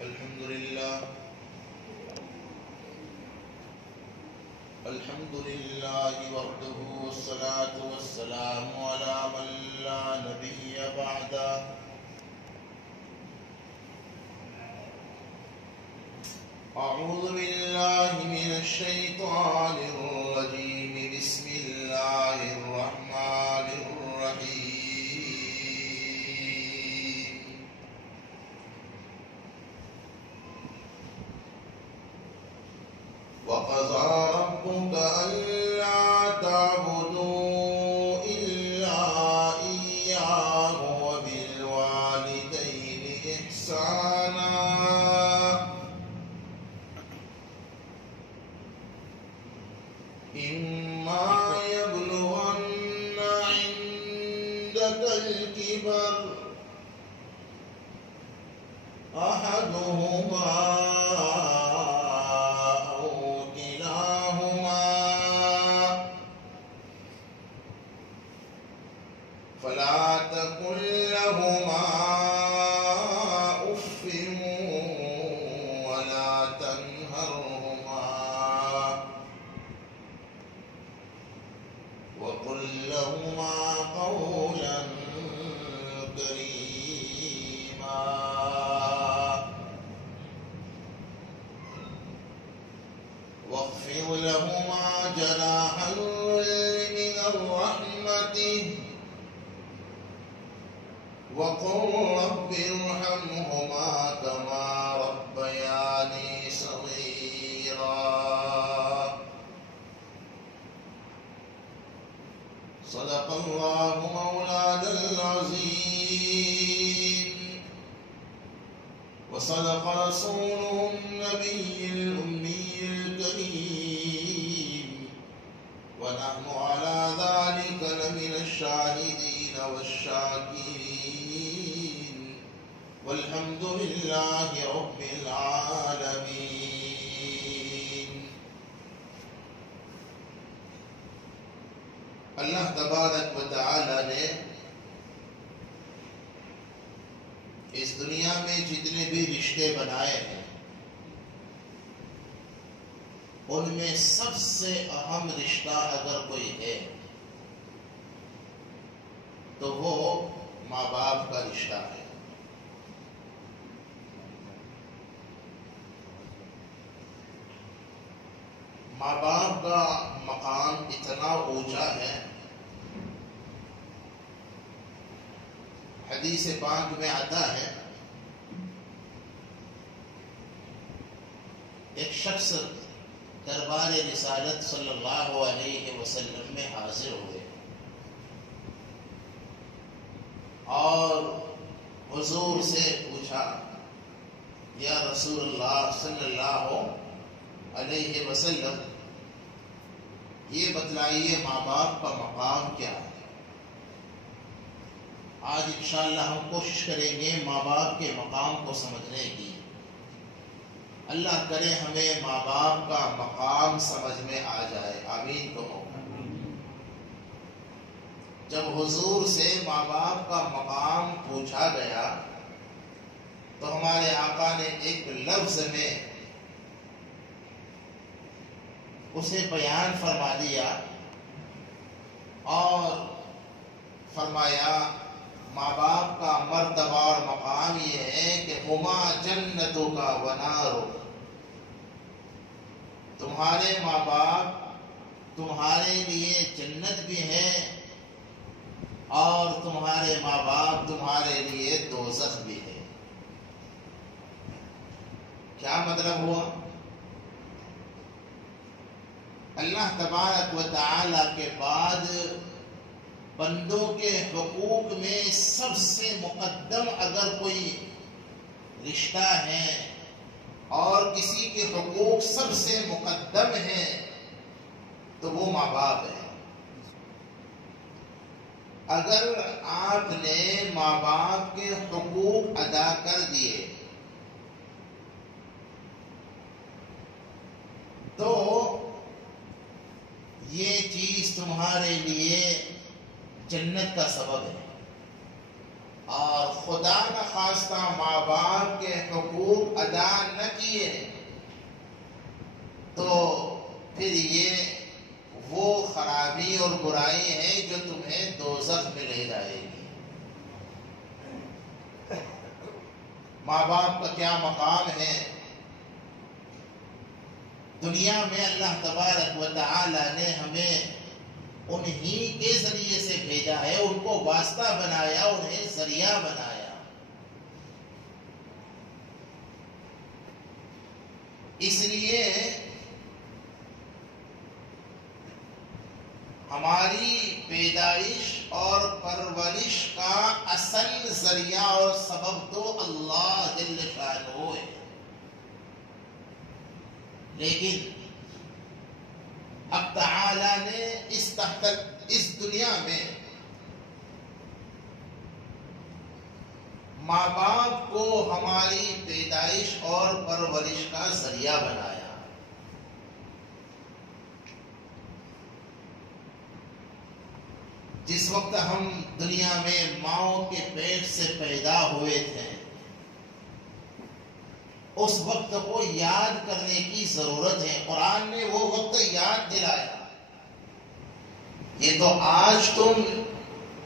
الحمد لله وحده والصلاة والسلام على من لا نبي بعده. أعوذ بالله من الشيطان الرجيم. بسم الله الرحمن الرحيم. وقضى ربك ألا تعبدوا إلا إياه وبالوالدين إحسانا. إما يبلغن عندك الكبر أحدهما أو كلاهما فلا تقل لهما أف ولا تنهرهما وقل لهما قولا كريما. واخفض لهما جناح الذل من الرحمة وقل رب ارحمهما كما ربياني صغيرا. صدق الله مولانا العظيم وصدق رسوله النبي الأمي الكريم ونحن على ذلك لمن الشاهدين والشاكرين والحمد لله رب العالمين. اللہ تبارک و تعالی نے اس دنیا میں جتنے بھی رشتے بنائے ہیں ان میں سب سے اہم رشتہ اگر کوئی ہے تو وہ ماں باپ کا رشتہ ہے. ماں باپ کا مقام اتنا اونچا ہے، حدیث پاک میں آتا ہے ایک شخص دربار رسالت صلی اللہ علیہ وسلم میں حاضر ہوئے اور حضور سے پوچھا، یا رسول اللہ صلی اللہ علیہ وسلم یہ بتلائیے ماں باپ کا مقام کیا ہے. آج انشاءاللہ ہم کوشش کریں گے ماں باپ کے مقام کو سمجھنے کی. اللہ کرے ہمیں ماں باپ کا مقام سمجھ میں آ جائے. آمین کہو. جب حضور سے ماں باپ کا مقام پوچھا گیا تو ہمارے آقا نے ایک لفظ میں اسے بیان فرما دیا اور فرمایا ماں باپ کا مرتبہ اور مقام یہ ہے کہ ہما جنتوں کا ونارو. تمہارے ماں باپ تمہارے لیے جنت بھی ہے اور تمہارے ماں باپ تمہارے لیے دوزخ بھی ہے. کیا مطلب ہوا؟ اللہ تبارک و تعالی کے بعد بندوں کے حقوق میں سب سے مقدم اگر کوئی رشتہ ہے اور کسی کے حقوق سب سے مقدم ہیں تو وہ ماں باپ ہے. اگر آپ نے ماں باپ کے حقوق ادا کر دیے تو یہ چیز تمہارے لیے جنت کا سبب ہے اور خدا نخواستہ ماں باپ کے حقوق ادا نہ کیے تو پھر یہ وہ خرابی اور برائی ہے جو تمہیں دوزخ میں لے جائے گی۔ ماں باپ کا کیا مقام ہے؟ دنیا میں اللہ تبارک و تعالی نے ہمیں انہی کے ذریعے سے بھیجا ہے، ان کو واسطہ بنایا، انہیں ذریعہ بنایا۔ اس لیے ہماری پیدائش اور پرورش کا اصل ذریعہ اور سبب تو اللہ جل شانہ ہے، لیکن اب تعالی نے اس دنیا میں ماں باپ کو ہماری پیدائش اور پرورش کا ذریعہ بنایا۔ جس وقت ہم دنیا میں ماؤں کے پیٹ سے پیدا ہوئے تھے، اس وقت کو یاد کرنے کی ضرورت ہے۔ قرآن نے وہ وقت یاد دلایا۔ یہ تو آج تم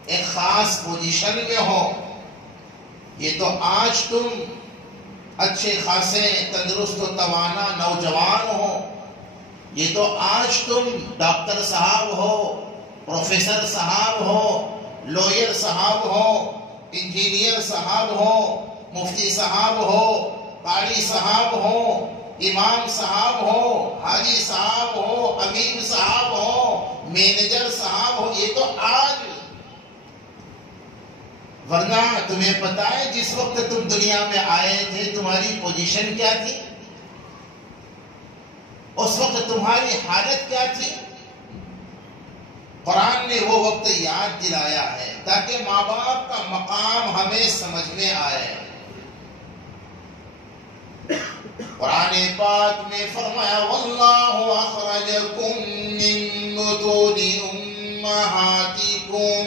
ایک خاص پوزیشن میں ہو، یہ تو آج تم اچھے خاصے تندرست و توانا نوجوان ہو، یہ تو آج تم ڈاکٹر صاحب ہو، پروفیسر صاحب ہو، لوئر صاحب ہو، انجینئر صاحب ہو، مفتی صاحب ہو، قاری صاحب ہو، امام صاحب ہو، حاجی صاحب ہو، امیر صاحب ہو، مینیجر صاحب ہو، یہ تو آج۔ ورنہ تمہیں پتا ہے جس وقت تم دنیا میں آئے تھے تمہاری پوزیشن کیا تھی؟ اس وقت تمہاری حالت کیا تھی؟ قرآن نے وہ وقت یاد دلایا ہے تاکہ ماں باپ کا مقام ہمیں سمجھ میں آئے۔ قرآن پاک میں فرمایا واللہ اخرجکم من بطون امہاتکم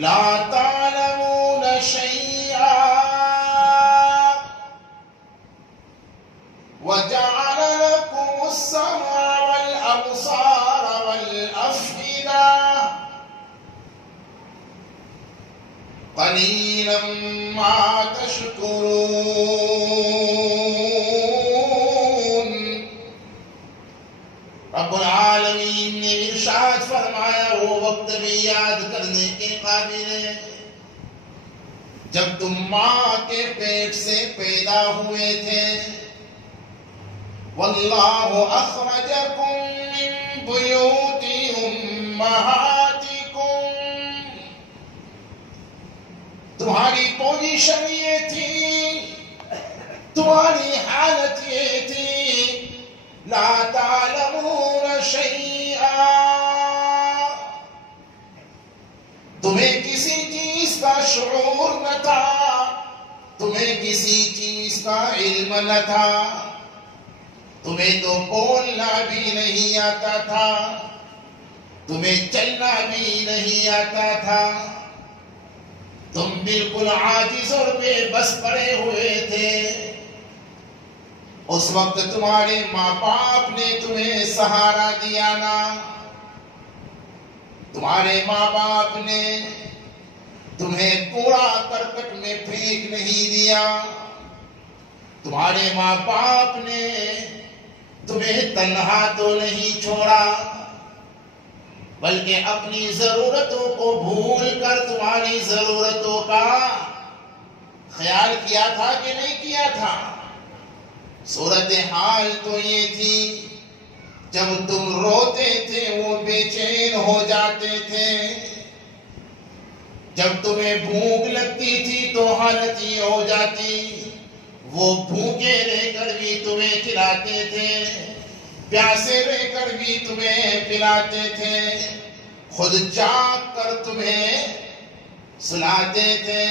لا تعلمون شیئا وجعل لكم السمع والابصار والافئدة قلیلا ما تشکرون۔ رب العالمین نے ارشاد فرمایا وہ وقت بھی یاد کرنے کے قابل ہے جب تم ماں کے پیٹ سے پیدا ہوئے تھے۔ واللہ اخرجکم من بیوت امہاتکم، تمہاری پوزیشن یہ تھی، تمہاری حالت یہ تھی، لا تعلمون شیئا، تمہیں کسی چیز کا شعور نہ تھا، تمہیں کسی چیز کا علم نہ تھا، تمہیں تو بولنا بھی نہیں آتا تھا، تمہیں چلنا بھی نہیں آتا تھا، تم بالکل عاجز اور بے بس پڑے ہوئے تھے۔ اس وقت تمہارے ماں باپ نے تمہیں سہارا دیا نا، تمہارے ماں باپ نے تمہیں کوڑا کرکٹ میں پھینک نہیں دیا، تمہارے ماں باپ نے تمہیں تنہا تو نہیں چھوڑا، بلکہ اپنی ضرورتوں کو بھول کر تمہاری ضرورتوں کا خیال کیا تھا کہ نہیں کیا تھا؟ صورتحال تو یہ تھی جب تم روتے تھے وہ بے چین ہو جاتے تھے، جب تمہیں بھوک لگتی تھی تو حالت یہ ہو جاتی، وہ بھوکے رہ کر بھی تمہیں کھلاتے تھے، پیاسے رہ کر بھی تمہیں پلاتے تھے، خود جاگ کر تمہیں سلاتے تھے۔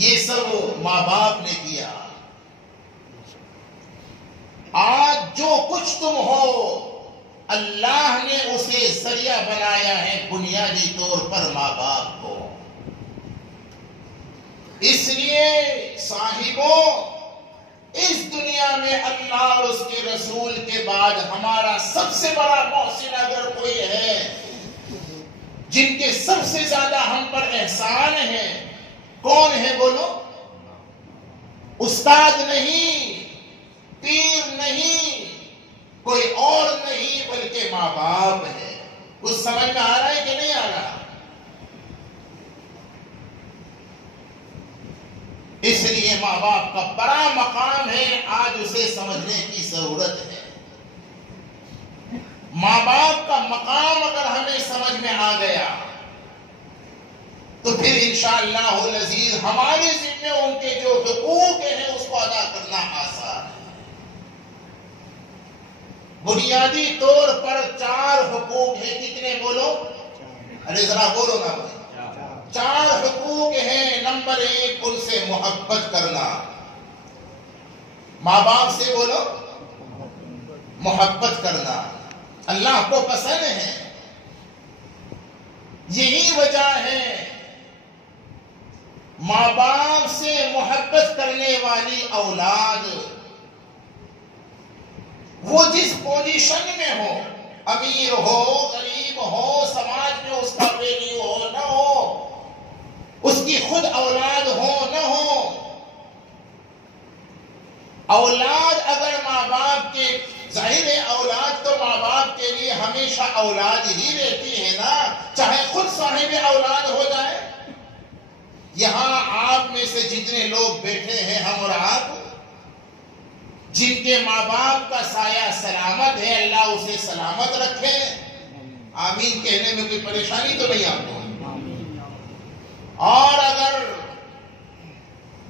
یہ سب ماں باپ نے کیا۔ آج جو کچھ تم ہو اللہ نے اسے ذریعہ بنایا ہے بنیادی طور پر ماں باپ کو. اس لیے صاحبوں، اس دنیا میں اللہ اور اس کے رسول کے بعد ہمارا سب سے بڑا محسن اگر کوئی ہے، جن کے سب سے زیادہ ہم پر احسان ہے، کون ہے بولو؟ استاد نہیں، پیر نہیں، کوئی اور نہیں، بلکہ ماں باپ ہے. کچھ سمجھ میں آ رہا ہے کہ نہیں آ رہا؟ اس لیے ماں باپ کا بڑا مقام ہے، آج اسے سمجھنے کی ضرورت ہے. ماں باپ کا مقام اگر ہمیں سمجھ میں آ گیا تو پھر انشاءاللہ العزیز ہمارے ذمہ ان کے جو حقوق ہیں اس کو ادا کرنا آسان ہے. بنیادی طور پر 4 حقوق ہیں. کتنے بولو؟ ارے ذرا بولو نا بھائی. 4 حقوق ہیں. نمبر 1 ان سے محبت کرنا. ماں باپ سے بولو محبت کرنا. اللہ کو پسند ہے. یہی وجہ ہے ماں باپ سے محبت کرنے والی اولاد وہ جس پوزیشن میں ہو، امیر ہو، غریب ہو، سماج میں اس کا ویلیو ہو نہ ہو، اس کی خود اولاد ہو نہ ہو، اولاد اگر ماں باپ کے، ظاہر ہے اولاد تو ماں باپ کے لیے ہمیشہ اولاد ہی رہتی ہے نا، چاہے خود صاحب اولاد ہو جائے. یہاں آپ میں سے جتنے لوگ بیٹھے ہیں، ہم اور آپ، جن کے ماں باپ کا سایہ سلامت ہے، اللہ اسے سلامت رکھے. آمین کہنے میں کوئی پریشانی تو نہیں آپ کو؟ اور اگر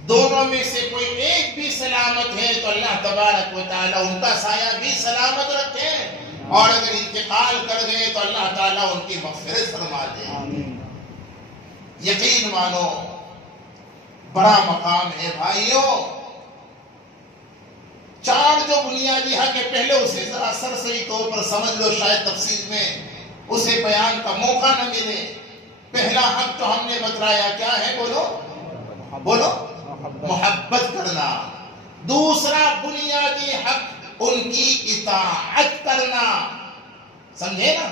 دونوں میں سے کوئی ایک بھی سلامت ہے تو اللہ تبارک و تعالیٰ ان کا سایہ بھی سلامت رکھے، اور اگر انتقال کر گئے تو اللہ تعالیٰ ان کی مغفرت فرما دے. یقین مانو بڑا مقام ہے بھائیوں. 4 جو بنیادی حق ہے، پہلے اسے ذرا سرسری طور پر سمجھ لو، شاید تفصیل میں اسے بیان کا موقع نہ ملے. پہلا حق جو ہم نے بتلایا کیا ہے؟ بولو بولو محبت کرنا. دوسرا بنیادی حق ان کی اطاعت کرنا، سمجھے نا،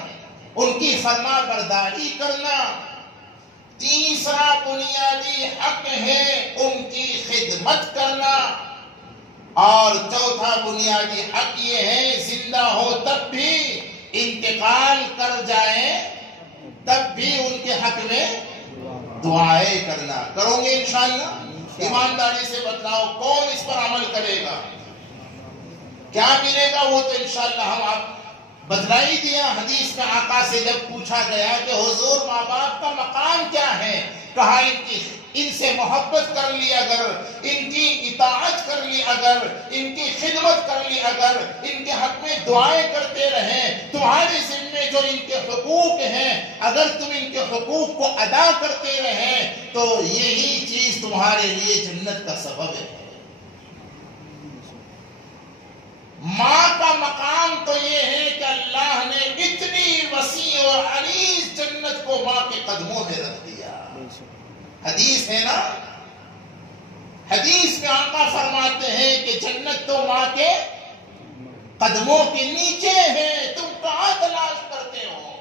ان کی فرما برداری کرنا. تیسرا بنیادی حق ہے ان کی خدمت کرنا. اور چوتھا بنیادی حق یہ ہے زندہ ہو تب بھی، انتقال کر جائیں تب بھی ان کے حق میں دعائیں کرنا. کرو گے انشاءاللہ؟ ایمانداری سے بتلاؤ کون اس پر عمل کرے گا؟ کیا ملے گا وہ تو انشاءاللہ ہم آپ بتلا ہی دیا. حدیث میں آقا سے جب پوچھا گیا کہ حضور ماں باپ کا مقام کیا ہے، کہا ان سے محبت کر لی اگر، ان کی اطاعت کر لی اگر، ان کی خدمت کر لی اگر، ان کے حق میں دعائیں کرتے رہیں، تمہارے ذمے جو ان کے حقوق ہیں اگر تم ان کے حقوق کو ادا کرتے رہیں تو یہی چیز تمہارے لیے جنت کا سبب ہے. ماں کا مقام تو یہ ہے کہ اللہ نے اتنی وسیع اور عریض جنت کو ماں کے قدموں میں رکھ دیا. حدیث ہے نا، حدیث میں آقا فرماتے ہیں کہ جنت تو ماں کے قدموں کے نیچے ہے، تم کہاں تلاش کرتے ہو؟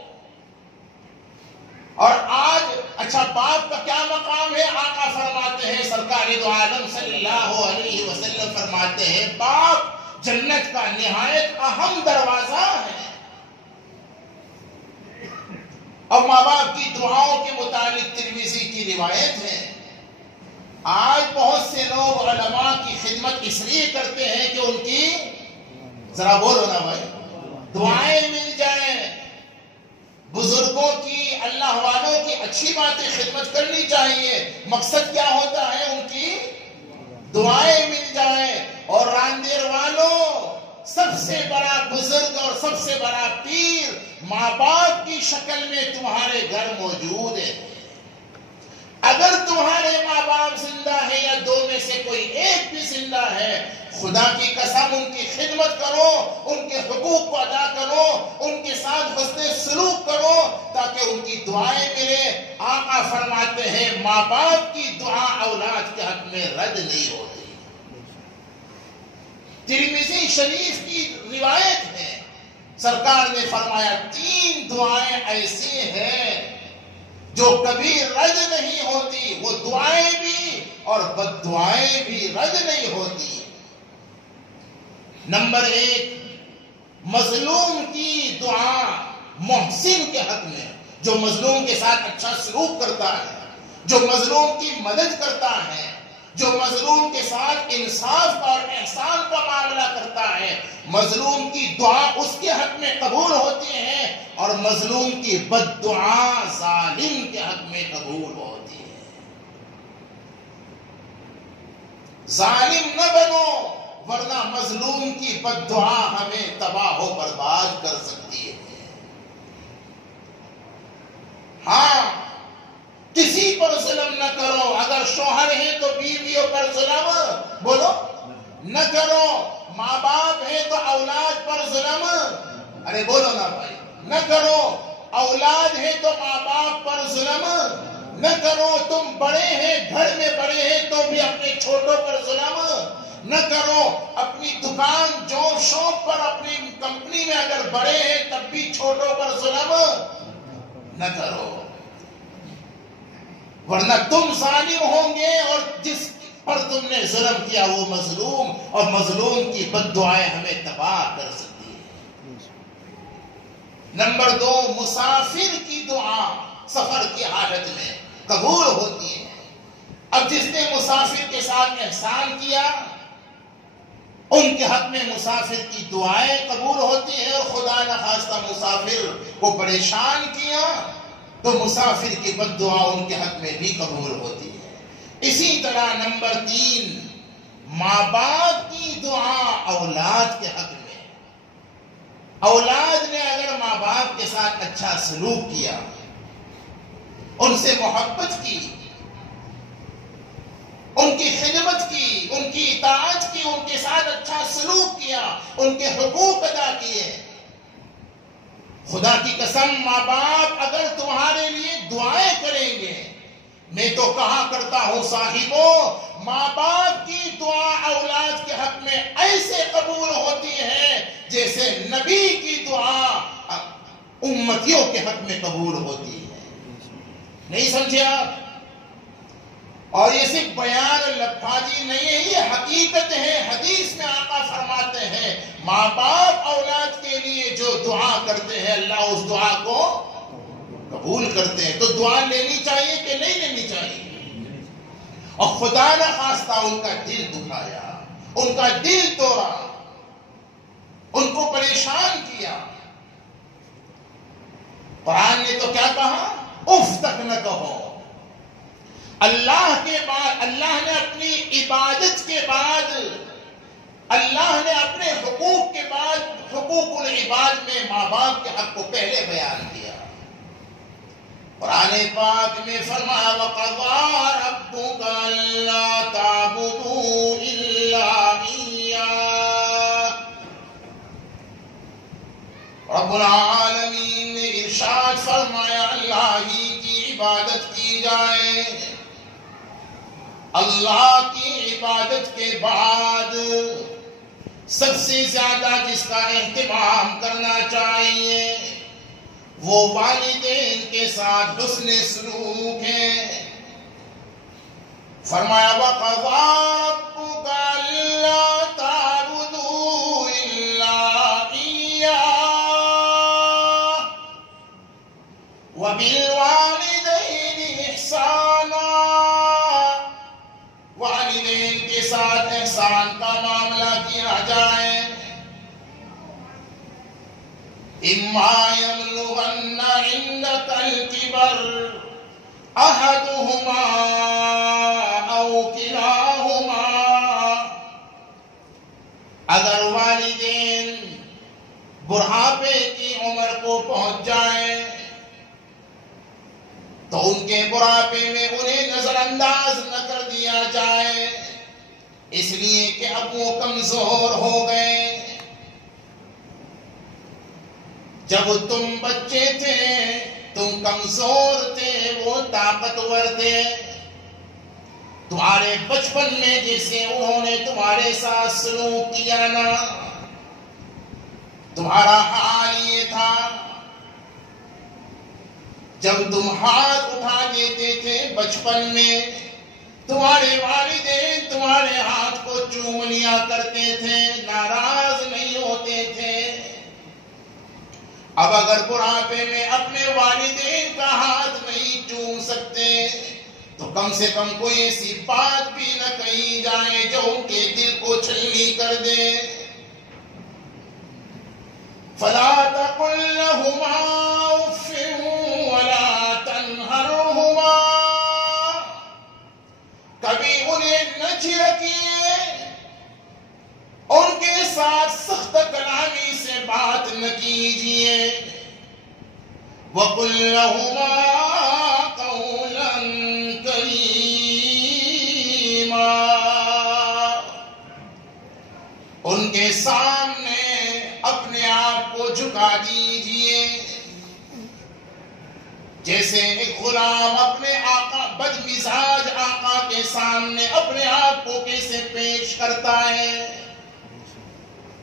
اور آج اچھا باپ کا کیا مقام ہے؟ آقا فرماتے ہیں، سرکار دو عالم صلی اللہ علیہ وسلم فرماتے ہیں، باپ جنت کا نہایت اہم دروازہ ہے. اور ماں باپ کی دعاؤں کے متعلق ترمذی کی روایت ہے. آج بہت سے لوگ علماء کی خدمت اس لیے کرتے ہیں کہ ان کی، ذرا بولو نا بھائی، دعائیں مل جائیں. بزرگوں کی، اللہ والوں کی اچھی باتیں خدمت کرنی چاہیے. مقصد کیا ہوتا ہے؟ ان کی دعائیں مل جائیں. اور راندیر والوں، سب سے بڑا بزرگ اور سب سے بڑا پیر ماں باپ کی شکل میں تمہارے گھر موجود ہے. اگر تمہارے ماں باپ زندہ ہے یا 2 میں سے کوئی ایک بھی زندہ ہے، خدا کی قسم ان کی خدمت کرو، ان کے حقوق کو ادا کرو، ان کے ساتھ حسن سلوک کرو تاکہ ان کی دعائیں ملے۔ آقا فرماتے ہیں ماں باپ کی دعا اولاد کے حق میں رد نہیں ہوتی۔ ترمذی شریف کی روایت ہے، سرکار نے فرمایا 3 دعائیں ایسی ہیں جو کبھی رد نہیں ہوتی، وہ دعائیں بھی اور بد دعائیں بھی رد نہیں ہوتی۔ نمبر 1، مظلوم کی دعا محسن کے حق میں، جو مظلوم کے ساتھ اچھا سلوک کرتا ہے، جو مظلوم کی مدد کرتا ہے، جو مظلوم کے ساتھ انصاف اور احسان کا معاملہ کرتا ہے، مظلوم کی دعا اس کے حق میں قبول ہوتی ہے، اور مظلوم کی بد دعا ظالم کے حق میں قبول ہوتی ہے۔ ظالم نہ بنو، ورنہ مظلوم کی بد دعا ہمیں تباہ و برباد کر سکتی ہے۔ ہاں، کسی پر ظلم نہ کرو، اگر شوہر ہیں تو بیویوں پر ظلم بولو نہ کرو، ماں باپ ہیں تو اولاد پر ظلم، ارے بولو نا بھائی، نہ کرو، اولاد ہیں تو ماں باپ پر ظلم نہ کرو، تم بڑے ہیں، گھر میں بڑے ہیں تو بھی اپنے چھوٹوں پر ظلم نہ کرو، اپنی دکان جاب شاپ پر اپنی کمپنی میں اگر بڑے ہیں تب بھی چھوٹوں پر ظلم نہ کرو، ورنہ تم ظالم ہوں گے اور جس پر تم نے ظلم کیا وہ مظلوم، اور مظلوم کی بد دعائیں ہمیں تباہ کر سکتی ہے۔ نمبر 2، مسافر کی دعا سفر کی حالت میں قبول ہوتی ہے۔ اب جس نے مسافر کے ساتھ احسان کیا ان کے حق میں مسافر کی دعائیں قبول ہوتی ہیں، اور خدا نخواستہ مسافر کو پریشان کیا تو مسافر کی بد دعا ان کے حق میں بھی قبول ہوتی ہے۔ اسی طرح نمبر 3، ماں باپ کی دعا اولاد کے حق میں، اولاد نے اگر ماں باپ کے ساتھ اچھا سلوک کیا، ان سے محبت کی، ان کی خدمت کی، ان کی اطاعت کی، ان کے ساتھ اچھا سلوک کیا، ان کے حقوق ادا کیے، خدا کی قسم ماں باپ اگر تمہارے لیے دعائیں کریں گے، میں تو کہا کرتا ہوں صاحبوں، ماں باپ کی دعا اولاد کے حق میں ایسے قبول ہوتی ہے جیسے نبی کی دعا امتیوں کے حق میں قبول ہوتی ہے۔ نہیں سمجھے آپ؟ اور یہ صرف بیان لفظی نہیں ہے، یہ حقیقت ہے۔ حدیث میں آقا فرماتے ہیں ماں باپ اولاد کے لیے جو دعا کرتے ہیں اللہ اس دعا کو قبول کرتے ہیں۔ تو دعا لینی چاہیے کہ نہیں لینی چاہیے؟ اور خدا نہ خواستہ ان کا دل دکھایا، ان کا دل توڑا، ان کو پریشان کیا، قرآن نے تو کیا کہا؟ اف تک نہ کہو۔ اللہ کے بعد، اللہ نے اپنی عبادت کے بعد، اللہ نے اپنے حقوق کے بعد حقوق العباد میں ماں باپ کے حق کو پہلے بیان کیا۔ قرآن پاک میں فرمایا وَقَضَىٰ رَبُّكَ أَلَّا تَعْبُدُوا إِلَّا إِيَّاهُ۔ رب العالمین نے ارشاد فرمایا اللہ ہی کی عبادت کی جائے۔ اللہ کی عبادت کے بعد سب سے زیادہ جس کا اہتمام کرنا چاہیے وہ والدین کے ساتھ حسن سلوک ہے۔ فرمایا وَقَضَىٰ رَبُّكَ أَلَّا تَعْبُدُوا إِلَّا إِيَّاهُ وَبِالْوَالِدَيْنِ إِحْسَانًا۔ والدین کے ساتھ احسان کا معاملہ کیا جائے۔ إِمَّا يَبْلُغَنَّ عِندَكَ الْكِبَرَ أَحَدُهُمَا أَوْ كِلَاهُمَا۔ اگر والدین بڑھاپے کی عمر کو پہنچ جائیں تو ان کے بڑھاپے میں انہیں نظر انداز نہ کر دیا جائے، اس لیے کہ اب وہ کمزور ہو گئے. جب تم بچے تھے تم کمزور تھے، وہ طاقتور تھے. تمہارے بچپن میں جیسے انہوں نے تمہارے ساتھ سلوک کیا نا، تمہارا حال یہ تھا. جب تم ہاتھ اٹھا دیتے تھے بچپن میں، تمہارے والدین تمہارے ہاتھ کو چوم لیا کرتے تھے، ناراض نہیں ہوتے تھے. اب اگر بڑھاپے میں اپنے والدین کا ہاتھ نہیں چوم سکتے تو کم سے کم کوئی ایسی بات بھی نہ کہی جائے جو ان کے دل کو چھلنی کر دے. فلا تقل لهما اف ولا تنهرهما، کبھی انہیں نہ جھڑکیے، ان کے ساتھ سخت کلامی سے بات نہ کیجیے. وَقُلْ لَهُمَا قَوْلًا كَرِيمًا، ان کے سامنے اپنے آپ کو جھکا دیجیے، جیسے ایک غلام اپنے آقا بد مزاج آقا کے سامنے اپنے آپ کو کیسے پیش کرتا ہے.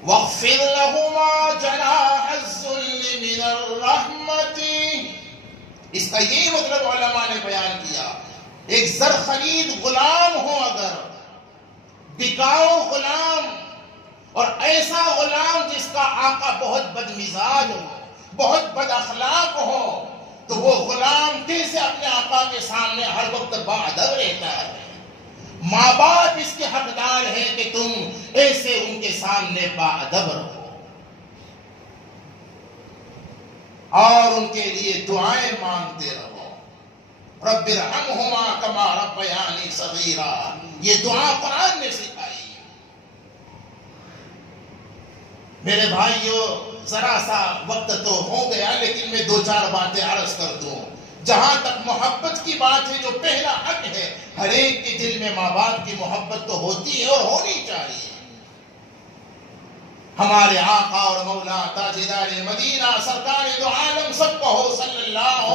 وَاخْفِضْ لَهُمَا جَنَاحَ الذُّلِّ مِنَ الرَّحْمَةِ، اس کا یہی مطلب علماء نے بیان کیا. ایک زرخرید غلام ہو، اگر بکاؤ غلام اور ایسا غلام جس کا آقا بہت بد مزاج ہو، بہت بد اخلاق ہو، تو وہ غلام کیسے اپنے آقا کے سامنے ہر وقت باادب رہتا ہے. ماں باپ اس کے حقدار ہیں کہ تم ایسے ان کے سامنے باادب رہو اور ان کے لیے دعائیں مانگتے رہو. رب ارحمہما کما ربیانی صغیرا، یہ دعا قرآن نے سکھائی. میرے بھائیو، ذرا سا وقت تو ہو گیا لیکن میں دو چار باتیں عرض کر دوں. جہاں تک محبت کی بات ہے، جو پہلا حق ہے، ہر ایک کے دل میں ماں باپ کی محبت تو ہوتی ہے اور ہونی چاہیے. ہمارے آقا اور مولا تاجدار مدینہ سرکار دو عالم سب کو ہو صلی اللہ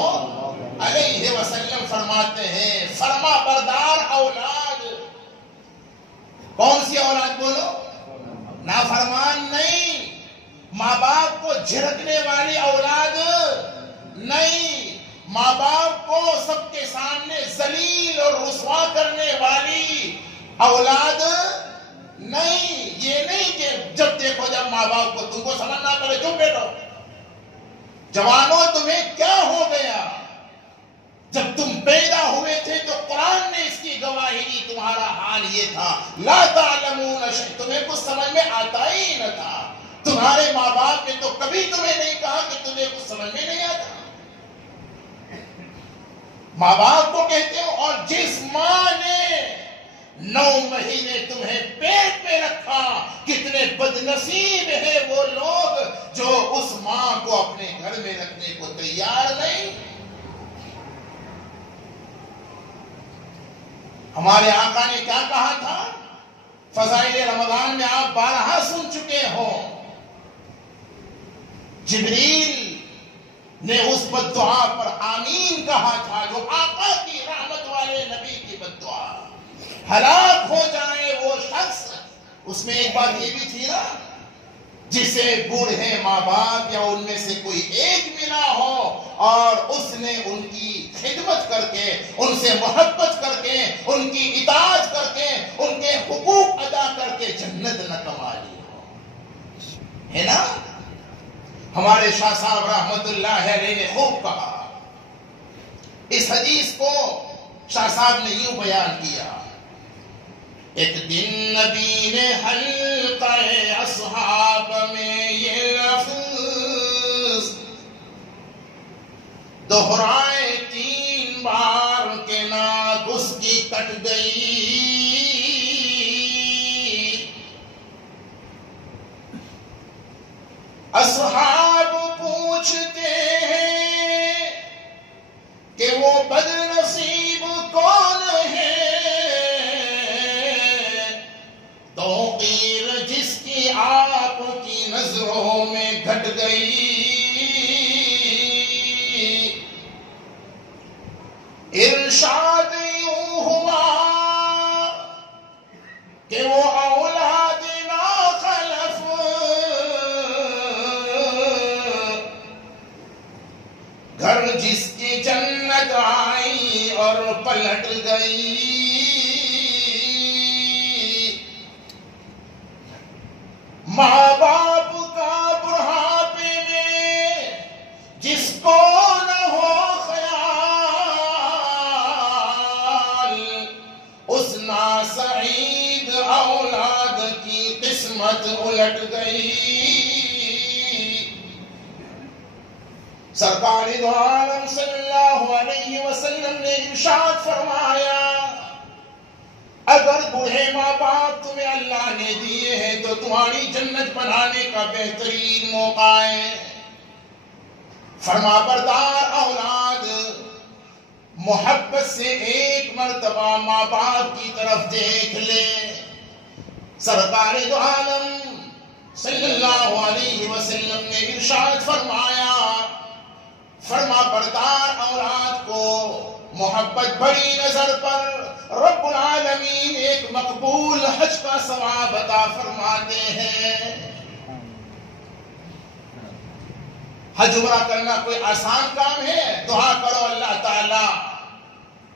علیہ وسلم فرماتے ہیں، فرما بردار اولاد. کون سی اولاد بولو؟ نافرمان نہیں، ماں باپ کو جھڑکنے والی اولاد نہیں، ماں باپ کو سب کے سامنے ذلیل اور رسوا کرنے والی اولاد نہیں. یہ نہیں کہ جب دیکھو جب ماں باپ کو تم کو سمجھ نہ پڑے چپ بیٹھو. جوانوں تمہیں کیا ہو گیا؟ جب تم پیدا ہوئے تھے تو قرآن نے اس کی گواہی دی، تمہارا حال یہ تھا، لا تعلمون شیء، تمہیں کچھ سمجھ میں آتا ہی نہ تھا. تمہارے ماں باپ نے تو کبھی تمہیں نہیں کہا کہ تمہیں کچھ سمجھ میں نہیں آتا. ماں باپ کو کہتے ہو. اور جس ماں نے 9 مہینے تمہیں پیٹ میں رکھا، کتنے بد نصیب ہیں وہ لوگ جو اس ماں کو اپنے گھر میں رکھنے کو تیار نہیں. ہمارے آقا نے کیا کہا تھا؟ فضائل رمضان میں آپ بارہا سن چکے ہو. جبریل نے اس بد دعا پر آمین کہا تھا جو آقا کی رحمت والے نبی کی بد دعا. ہلاک ہو جائے وہ شخص. اس میں ایک بات یہ بھی تھی نا، جسے بوڑھے ماں باپ یا ان میں سے کوئی ایک ملا ہو اور اس نے ان کی خدمت کر کے، ان سے محبت کر کے، ان کی اطاعت کر کے، ان کے حقوق ادا کر کے جنت نہ کما لی ہو، ہے نا؟ ہمارے شاہ صاحب رحمت اللہ علیہ نے خوب کہا. اس حدیث کو شاہ صاحب نے یوں بیان کیا: ایک دن نبی نے حلقہ اصحاب میں یہ لفظ دہرائے 3 بار کہ ناک اس کی کٹ گئی. اصحاب پوچھتے ہیں کہ وہ بد نصیب کون ہے؟ پر جس کی جنت آئی اور پلٹ گئی، ماں باپ کا بڑھاپے میں جس کو نہ ہو خیال، اس ناسعید اولاد کی قسمت الٹ گئی۔ سرکار دو عالم صلی اللہ علیہ وسلم نے ارشاد فرمایا، اگر بوڑھے ماں باپ تمہیں اللہ نے دیے ہیں تو تمہاری جنت بنانے کا بہترین موقع ہے۔ فرما بردار اولاد محبت سے ایک مرتبہ ماں باپ کی طرف دیکھ لے۔ سرکار دو عالم صلی اللہ علیہ وسلم نے ارشاد فرمایا، فرما بردار اولاد کو محبت بڑی نظر پر رب العالمین ایک مقبول حج کا ثواب عطا فرماتے ہیں۔ حج عمرہ کرنا کوئی آسان کام ہے؟ دعا کرو اللہ تعالی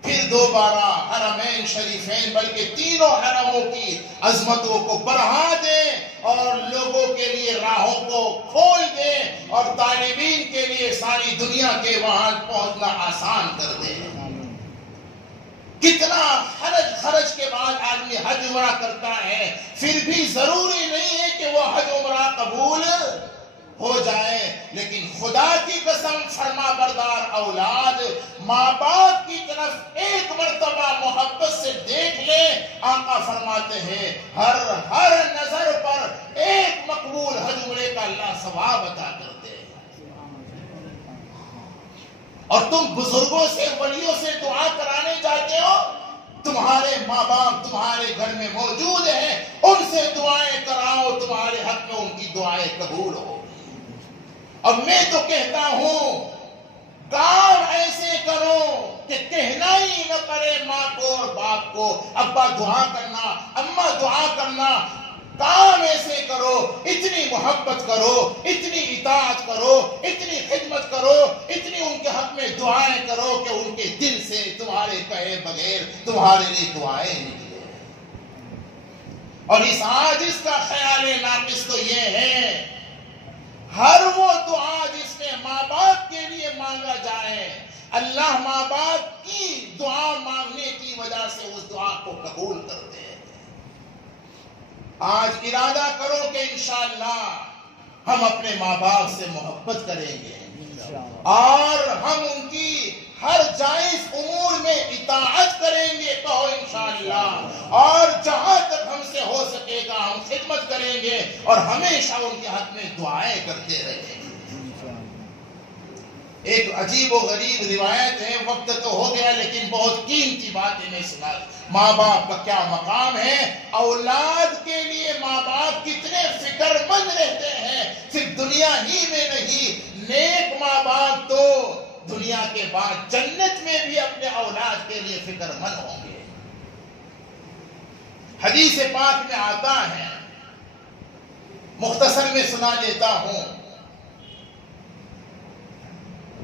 پھر دوبارہ حرمین شریفین بلکہ تینوں حرموں کی عظمتوں کو بڑھا دے اور لوگوں کے لیے راہوں کو کھول دے اور طالبین کے لیے ساری دنیا کے وہاں پہنچنا آسان کر دے۔ کتنا خرچ کے بعد آدمی حج عمرہ کرتا ہے، پھر بھی ضروری نہیں ہے کہ وہ حج عمرہ قبول ہو جائے، لیکن خدا کی قسم فرما بردار اولاد ماں باپ کی طرف ایک مرتبہ محبت سے دیکھ لے۔ آقا فرماتے ہیں ہر نظر پر ایک مقبول حج عمرے کا اللہ ثواب عطا کرتے ہیں۔ اور تم بزرگوں سے ولیوں سے دعا کرانے جاتے ہو، تمہارے ماں باپ تمہارے گھر میں موجود ہیں، ان سے دعائیں کراؤ، تمہارے حق میں ان کی دعائیں قبول ہو۔ اب میں تو کہتا ہوں کام ایسے کرو کہ کہنا ہی نہ پڑے ماں کو اور باپ کو، ابا دعا کرنا، اماں دعا کرنا۔ کام ایسے کرو، اتنی محبت کرو، اتنی اطاعت کرو، اتنی خدمت کرو، اتنی ان کے حق میں دعائیں کرو کہ ان کے دل سے تمہارے کہے بغیر تمہارے لیے دعائیں نکلے۔ اور اس عاجز کا خیال ناقص تو یہ ہے، ہر وہ دعا جس میں ماں باپ کے لیے مانگا جائے، اللہ ماں باپ کی دعا مانگنے کی وجہ سے اس دعا کو قبول کرتے ہیں۔ آج ارادہ کرو کہ انشاءاللہ ہم اپنے ماں باپ سے محبت کریں گے اور ہم ان کی ہر جائز امور میں اطاعت کریں گے، کہو انشاءاللہ، اور جہاں تک ہم سے ہو سکے گا ہم خدمت کریں گے اور ہمیشہ ان کے حق میں دعائیں کرتے رہیں گے۔ ایک عجیب و غریب روایت ہے، وقت تو ہو گیا لیکن بہت قیمتی باتیں میں سنا۔ ماں باپ کا کیا مقام ہے، اولاد کے لیے ماں باپ کتنے فکر مند رہتے ہیں، صرف دنیا ہی میں نہیں، نیک ماں باپ تو دنیا کے بعد جنت میں بھی اپنے اولاد کے لیے فکر مند ہوں گے۔ حدیث پاک میں آتا ہے، مختصر میں سنا دیتا ہوں،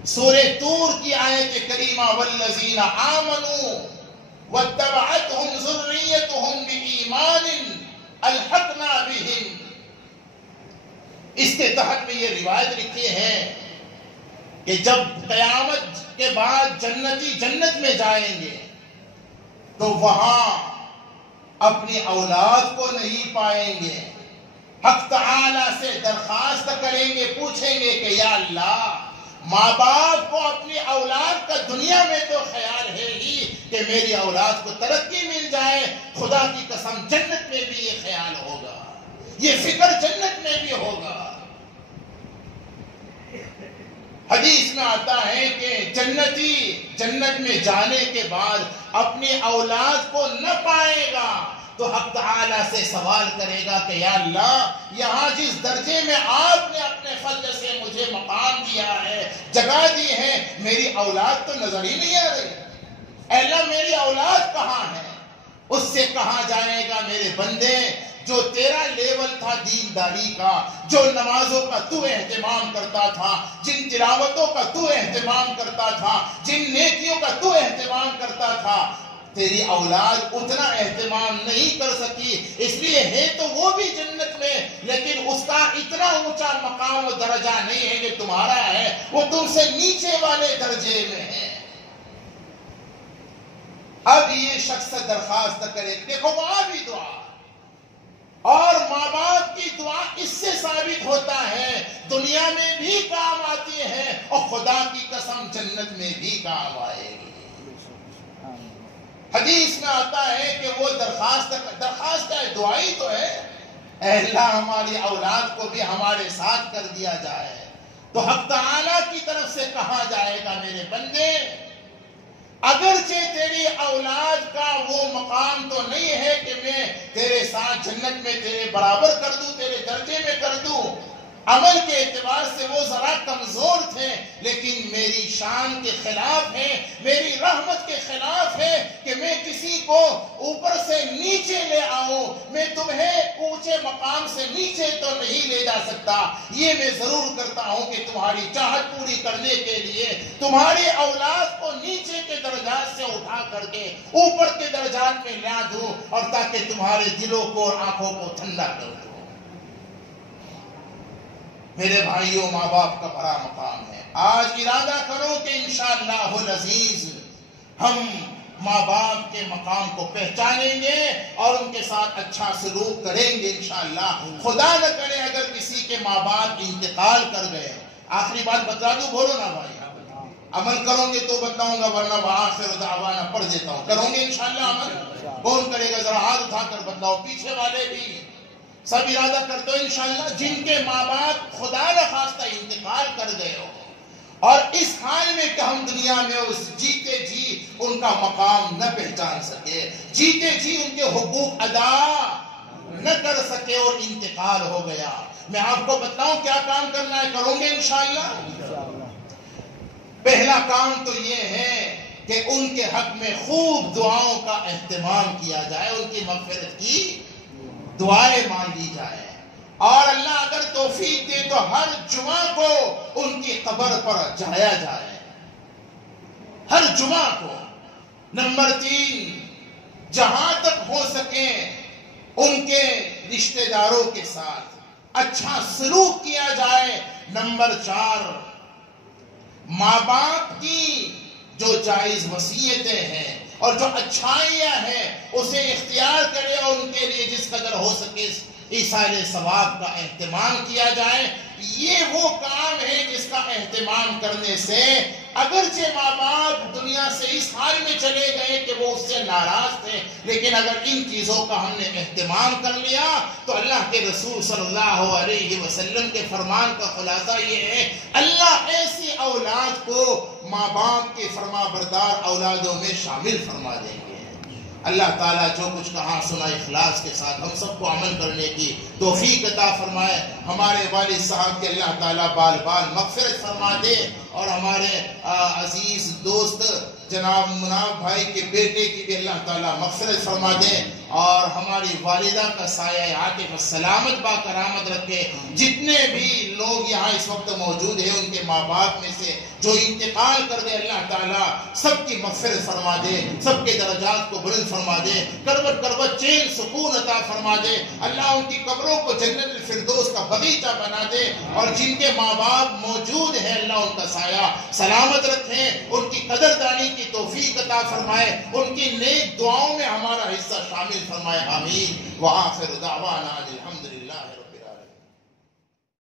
سورہ طور کی آیت کریمہ والذین آمنوا واتبعتهم ذریتهم بإیمان الحقنا بهم، اس کے تحت میں یہ روایت لکھی ہے کہ جب قیامت کے بعد جنتی جنت میں جائیں گے تو وہاں اپنی اولاد کو نہیں پائیں گے، حق تعالی سے درخواست کریں گے، پوچھیں گے کہ یا اللہ ماں باپ کو اپنی اولاد کا دنیا میں تو خیال ہے ہی کہ میری اولاد کو ترقی مل جائے، خدا کی قسم جنت میں بھی یہ خیال ہوگا، یہ فکر جنت میں بھی ہوگا۔ حدیث میں آتا ہے کہ جنتی جنت میں جانے کے بعد اپنی اولاد کو نہ پائے گا تو حق تعالیٰ سے سوال کرے گا کہ یا اللہ یہاں جس درجے میں آپ نے اپنے فضل سے مجھے مقام دیا ہے، جگہ دی ہے، میری اولاد تو نظر ہی نہیں آ رہی، اے اللہ میری اولاد کہاں ہے؟ اس سے کہا جائے گا میرے بندے جو تیرا لیول تھا دینداری کا، جو نمازوں کا تو اہتمام کرتا تھا، جن تلاوتوں کا تو اہتمام کرتا تھا، جن نیکیوں کا تو اہتمام کرتا تھا، تیری اولاد اتنا اہتمام نہیں کر سکی، اس لیے ہے تو وہ بھی جنت میں، لیکن اس کا اتنا اونچا مقام و درجہ نہیں ہے کہ تمہارا ہے، وہ تم سے نیچے والے درجے میں ہے۔ اب یہ شخص درخواست کرے، دیکھو وہاں بھی دعا، اور ماں باپ کی دعا اس سے ثابت ہوتا ہے دنیا میں بھی کام آتی ہے اور خدا کی قسم جنت میں بھی کام آئے گی۔ حدیث میں آتا ہے کہ وہ درخواست ہے، دعائی تو ہے، اے اللہ ہماری اولاد کو بھی ہمارے ساتھ کر دیا جائے، تو حق تعالیٰ کی طرف سے کہا جائے گا میرے بندے اگرچہ تیری اولاد کا وہ مقام تو نہیں ہے کہ میں تیرے ساتھ جنت میں تیرے برابر کر دوں، تیرے درجے میں کر دوں، عمل کے اعتبار سے وہ ذرا کمزور تھے، لیکن میری شان کے خلاف ہے، میری رحمت کے خلاف ہے کہ میں کسی کو اوپر سے نیچے لے آؤں، میں تمہیں اونچے مقام سے نیچے تو نہیں لے جا سکتا، یہ میں ضرور کرتا ہوں کہ تمہاری چاہت پوری کرنے کے لیے تمہاری اولاد کو نیچے کے درجات سے اٹھا کر کے اوپر کے درجات میں لا دوں، اور تاکہ تمہارے دلوں کو اور آنکھوں کو ٹھنڈا کر دوں۔ میرے بھائیوں، ماں باپ کا بڑا مقام ہے۔ آج ارادہ کرو کہ انشاءاللہ العزیز ہم ماں باپ کے مقام کو پہچانیں گے اور ان کے ساتھ اچھا سلوک کریں گے انشاءاللہ۔ خدا نہ کرے اگر کسی کے ماں باپ انتقال کر گئے، آخری بات بتا دوں، بولو نا بھائی، عمل کرو گے تو بتاؤں گا، ورنہ وآخر دعوانا پڑھ دیتا ہوں، کرو گے انشاءاللہ عمل؟ کون کرے گا؟ ذرا ہاتھ اٹھا کر بتلاؤ، پیچھے والے بھی سب ارادہ کرتے ہو انشاءاللہ، جن کے ماں باپ خدا نخواستہ انتقال کر گئے ہو، اور اس حال میں کہ ہم دنیا میں اس جیتے جی ان کا مقام نہ پہچان سکے، جیتے جی ان کے حقوق ادا نہ کر سکے اور انتقال ہو گیا، میں آپ کو بتاؤں کیا کام کرنا ہے، کروں گے انشاءاللہ؟ پہلا کام تو یہ ہے کہ ان کے حق میں خوب دعاؤں کا اہتمام کیا جائے، ان کی مغفرت کی دعائیں مانگی جائے، اور اللہ اگر توفیق دے تو ہر جمعہ کو ان کی قبر پر جایا جائے، ہر جمعہ کو۔ نمبر 3، جہاں تک ہو سکے ان کے رشتہ داروں کے ساتھ اچھا سلوک کیا جائے۔ نمبر 4، ماں باپ کی جو جائز وصیتیں ہیں اور جو اچھائیاں ہیں اسے اختیار کرے، اور ان کے لیے جس قدر ہو سکے ایصال ثواب کا اہتمام کیا جائے۔ یہ وہ کام ہے جس کا اہتمام کرنے سے اگرچہ ماں باپ دنیا سے اس حال میں چلے گئے کہ وہ اس سے ناراض تھے، لیکن اگر ان چیزوں کا ہم نے اہتمام کر لیا تو اللہ کے رسول صلی اللہ علیہ وسلم کے فرمان کا خلاصہ یہ ہے، اللہ ایسی اولاد کو ماں باپ کے فرما بردار اولادوں میں شامل فرما دیں گے۔ اللہ تعالیٰ جو کچھ کہا سنا اخلاص کے ساتھ ہم سب کو عمل کرنے کی توفیق عطا فرمائے۔ ہمارے والد صاحب کے اللہ تعالیٰ بال بال مغفرت فرما دے، اور ہمارے عزیز دوست جناب مناف بھائی کے بیٹے کی بھی اللہ تعالیٰ مغفرت فرما دے، اور ہماری والدہ کا سایہ عاطف سلامت با کرامت رکھے۔ جتنے بھی لوگ یہاں اس وقت موجود ہیں ان کے ماں باپ میں سے جو انتقال کر دے، اللہ تعالیٰ سب کی مغفرت فرما دے، سب کے درجات کو بلند فرما دے، کروٹ کروٹ چین سکون عطا فرما دے۔ اللہ ان کی قبروں کو جنت الفردوس کا باغیچہ بنا دے، اور جن کے ماں باپ موجود ہیں اللہ ان کا سایہ سلامت رکھیں، ان کی قدردانی کی توفیق عطا فرمائے، ان کی نیک دعاؤں میں ہمارا حصہ شامل فرمائے، آمین۔ وآخر دعوانا الحمدللہ۔